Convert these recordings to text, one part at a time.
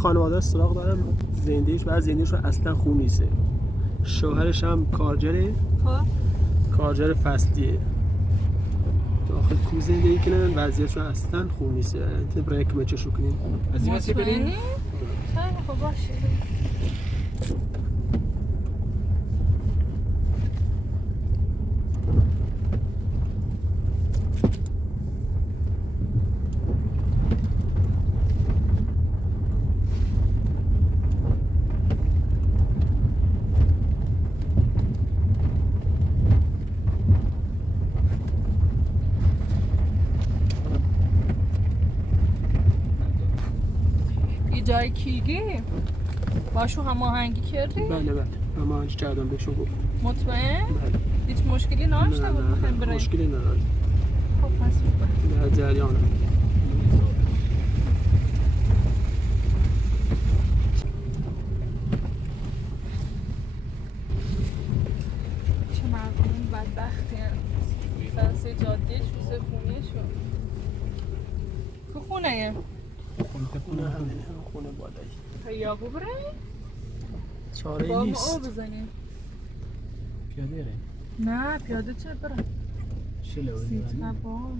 خانواده سراغ دارم زندگیش رو اصلا خون نیسته. شوهرش هم کارگره، کارگر فصلیه، داخل کوه زندگی کنن، وضعیتشون اصلا خون نیسته. انت برای که چشو کنین از این واسه بریم؟ خیلی خب باشه. جای کیگی باشو هماهنگی کردی؟ بله هماهنگی کردم بهشون گفت. مطمئن؟ بله. هیچ مشکلی نداشته بود بخوایم بریم؟ مشکلی نداره. خب پس در جریانم. چه مردم بدبختی هم سرسه جاده شوزه خونه شد. که خونه یه؟ خونه همینه، خونه بالایی. پیاگو بریم؟ چاره نیست. با ما بزنیم. پیاده ره؟ نه پیاده چه برم؟ شله بودی سیت نبا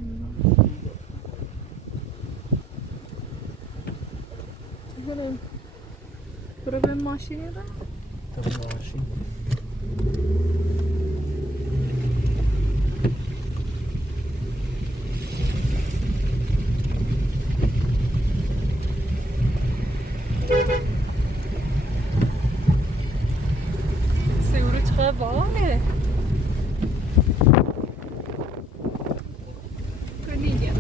چه بریم؟ برو به ماشینی رو؟ تا به ماشین. سیورو چقدر باله کنیگه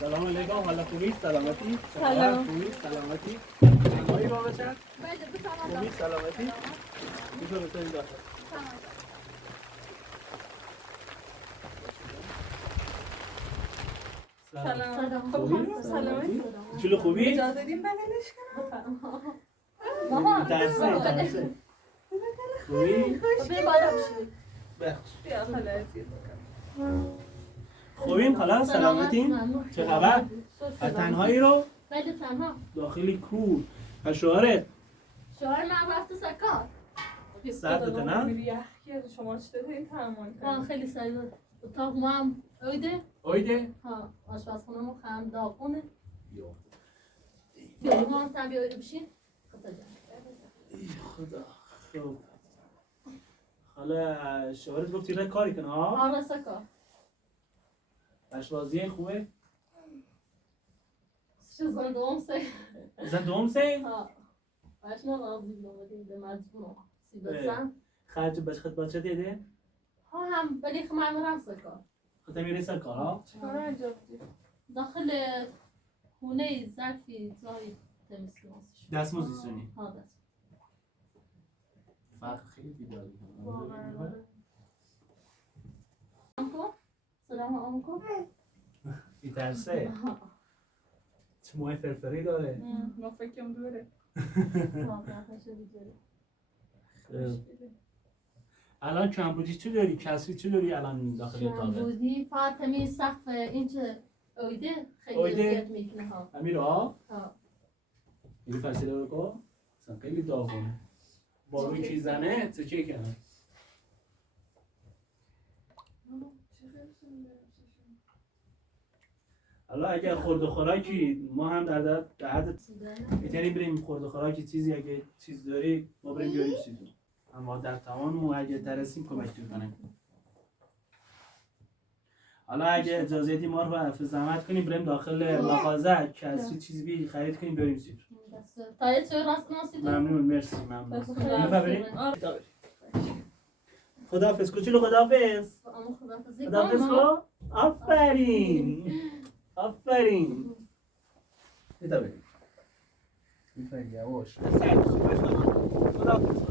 سلام علیکم، حالا خوبی؟ سلامتی؟ سلام. خوبی؟ سلامتی؟ هایی با بچه؟ خوبی؟ سلامتی؟ بیشو بکنید داخل. سلام. خوبی؟ سلامتی؟ چلو خوبی؟ اجازه دیم بغلش کنم؟ ماما ترسه خوبی؟ بخش بیا خاله عزیز خوبیم خلاص سلامتیم؟ چه خبر؟ تنهایی رو؟ بله تنها. داخلی کو؟ و شوهرت؟ شوهر من رفته سکار. سردته نه؟ میری یخ کرد شما چطور این تحمل کنید؟ خیلی سرد. اتاق ما هم اویده. اویده؟ ها آشپزخونه ما هم داغونه. بیا ما هم تن بیایده بشین. خدا خوب. حالا شوهرت گفتی را کاری کنه ها؟ آره سکار. آشپزی خوبه؟ زن دوم سه. زن دوم سه؟ ها. باش نه آبی نمیدیم به مجبور. سیبزن. خرج بچه خد بچه دیده؟ ها هم ولی خمر مرا سکار. خدا میره سر کار ها؟ چیکار انجام بدی؟ داخل خونه ظرفی جایی تمیز کنید. دستمزد سونی. ها دست. فرق خیلی بیداری. سلام علیکم. بی‌ترسه. چه موهای فرفری داره. ما فکرم دوره. الان کمبودی چی داری؟ کسری چی داری الان داخل اتاقت؟ کمبودی فاطمی سقف اینجا اویده خیلی زیاد میکنه ها. امیر ها؟ ها. این فاصله بکن. اصلا خیلی داغونه. بارون کی زنه تو چه کنه حالا اگه خورد و خوراکی ما هم در حد میتونیم بریم خورد و خوراکی چیزی اگه چیز داری ما بریم بیاریم چیزو اما در توان اگه ترسیم کمک کنیم حالا اگه اجازه دی ما رو زحمت کنیم بریم داخل مغازه کسی چیزی بی خرید کنیم بریم سید تا چه راست ناسید ممنون مرسی ممنون بفرمایید خداحافظ کوچولو خداحافظ خداحافظ کو آفرین آفرین دیتا بریم میفرد یواش خداحافظ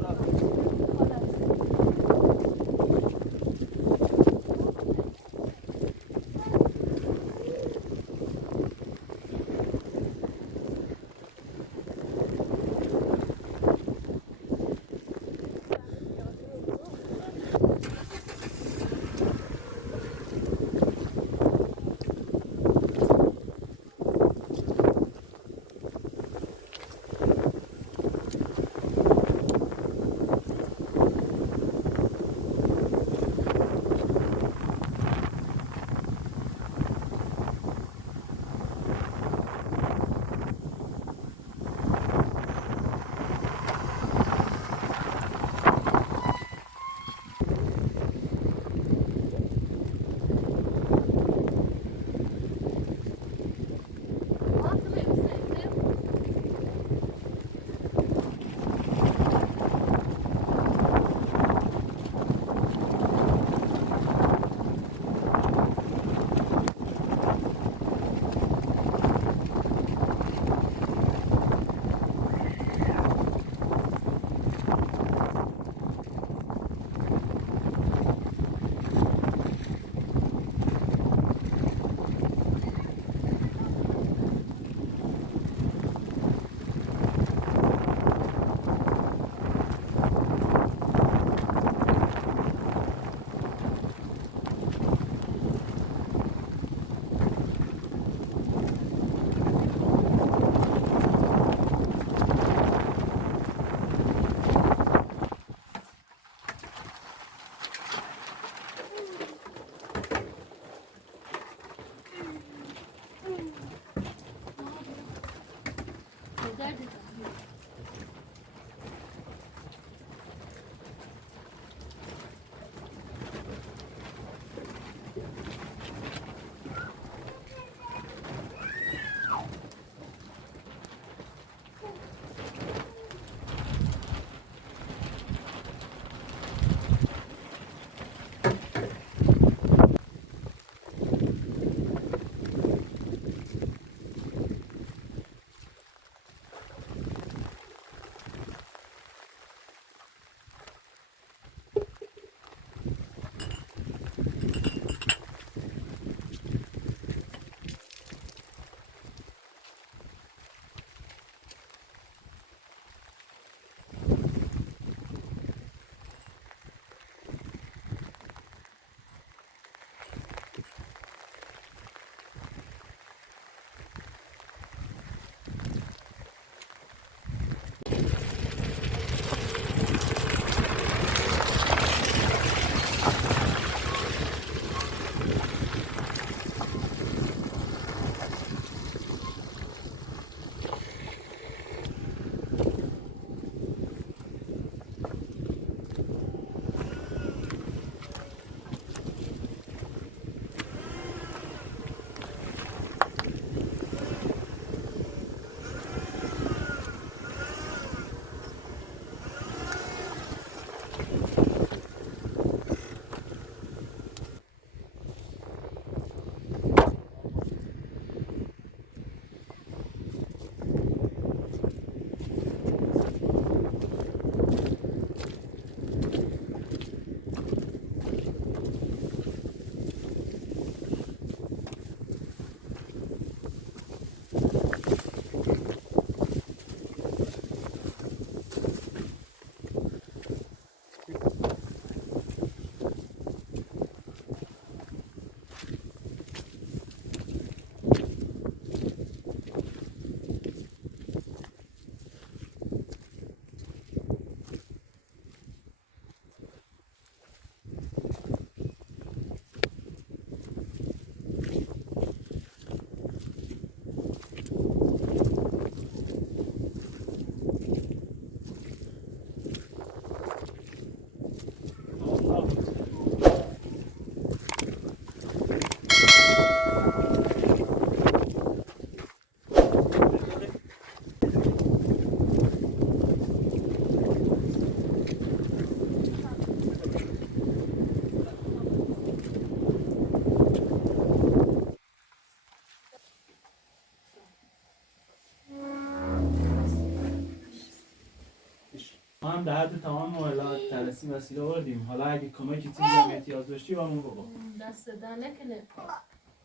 ما هم در حد تمام مولات ترسی وسیله آوردیم. حالا اگه کمکی چیزی هم احتیاج داشتی با من بگو. دست در نکنه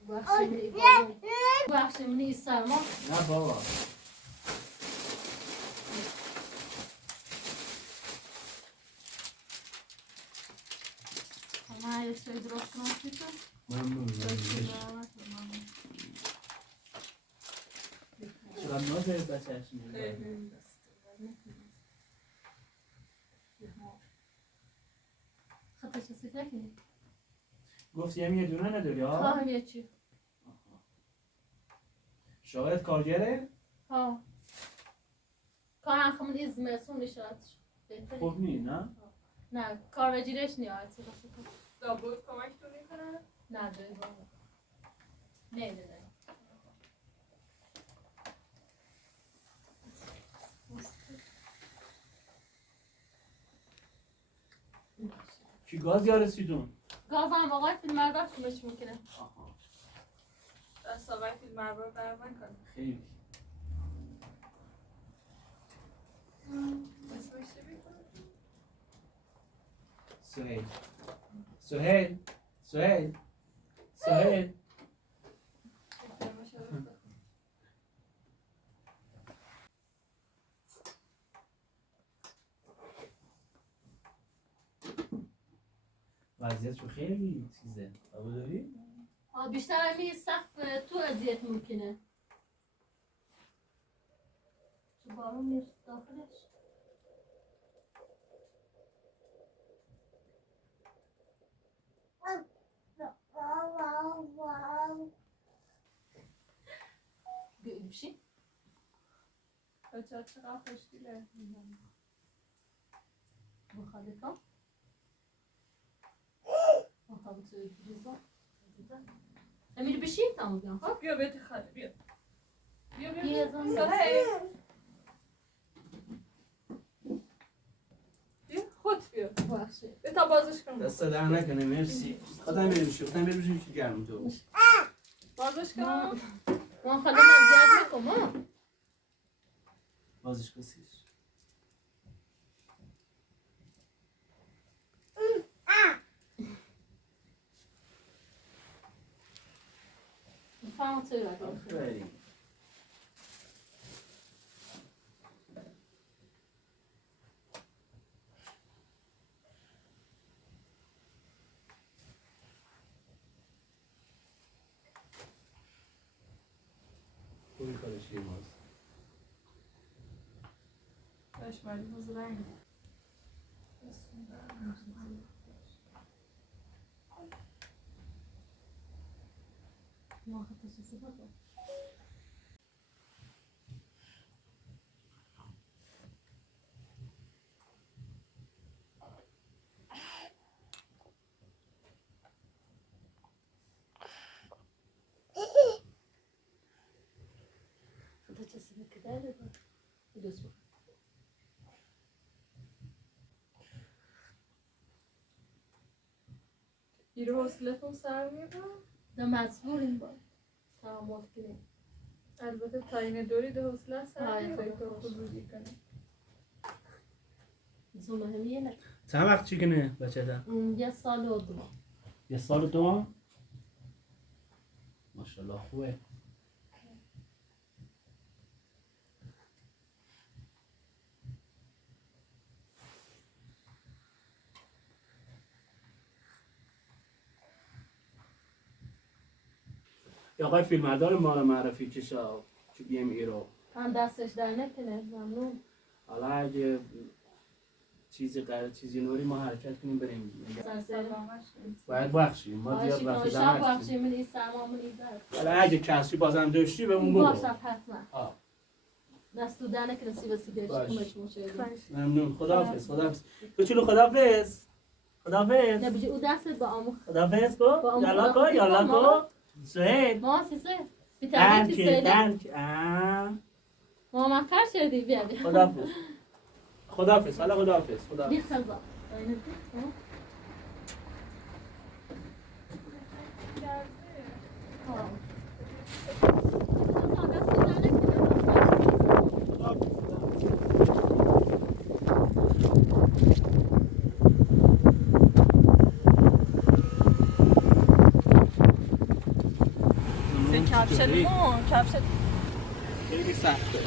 بخشیمونی بابا بخشیمونی سرما نه بابا همه یه چای درست کنم پیتون ممنون چقدر نازه بچهش میگه خطش سیف نکنی گفتی یه دونه نداری ها؟ خواهم یه چی شاید کارگره؟ ها کار خمون ایز مرسون نشاد خوب نی نه؟ نه کار وجیرش نیاد دابود کمکتون میکنه؟ نه داری بابا نه کی گاز یا رسیدون؟ گاز هم آقای فیلم مردار کمش میکنه دست آقای فیلم مردار در من کنه خیلی اسمش چی میکنه؟ سهیل سهیل سهیل سهیل وضعیتشو خیلی چیزه قبول داری؟ بیشتر همی سقف تو اذیت ممکنه چه بارون میرسه داخلش بشی؟ بچه چقدر خوشگله بخواده کن بخواده توی بریزا امیر بشی تمام بیان خب بیا بیت خاله بیا بیا بیا بیا زن. سهیل بیا خود بیا ببخشید بیا بازش کن دست در نکنه مرسی خودم میرشی خودم میرشی که گرم تو بازش کن ما خاله نزیاد نکن ما بازش کسیش فهم توی بگم آفرین خوبی کارش ماست باش مجموز رنگ ما خطش استفاده خطش استفاده دوست بخواه ایرو حوصلتون سر میره ده مجبوریم با تحمل کنیم البته تاین دوری ده حوصله سر آره، میره خب، که خوش. خروجی کنه زونه همیه نه چند وقت چی کنه بچه ده؟ یه سال و دو یه سال دو ماشالله خوبه یا آقای فیلمبردار ما رو معرفی کشا که بیم ایرو هم دستش در نکنه ممنون حالا اگه چیزی نوری ما حرکت کنیم بریم باید بخشیم ما زیاد وقت شب زحمت بخشی کشیم. من این سرمامون ایزد حالا اگه کسی بازم داشتی به اون باشه بگو حتما آه. دست در نکنه سی بسی داشت باش. کمش موشه ممنون خداحافظ خداحافظ کوچولو خداحافظ خداحافظ نبجی او دستت با آمو خداحافظ کو با آمو یالا کو خداحافظی یالا کن، کو ماما. سهیل ما سیسه بیتایی که درک سیده درک ما مکر شدی بیا بیا خداحافظ خداحافظ حالا خداحافظ خداحافظ بی خزا کفش لیمون کفش خیلی سخته.